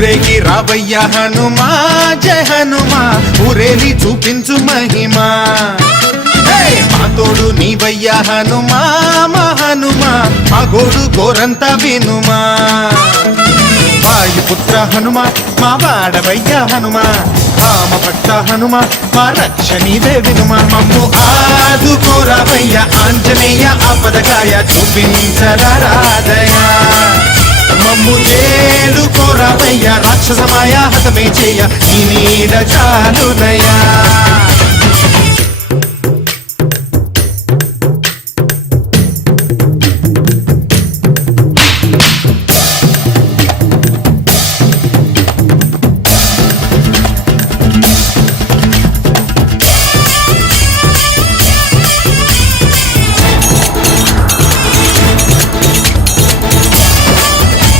ఊరేగి రావయ్య హనుమా జయ హనుమా ఊరేలి చూపించు మహిమా మా తోడు నీవయ్య హనుమా మా హనుమా మా గోడు గోరంత వినుమా వాయుపుత్ర హనుమా మా వాడవయ్య హనుమా రామ భక్త హనుమా మా రక్షణీదే వినుమా మమ్ము ఆదుకోరావయ్య ఆంజనేయ ఆపదకాయ చూపించరాదయా మమ్ము చేలుకోరావయ్య రాక్షసమాయ హతమే చేయ నీ నీడ చాలునయా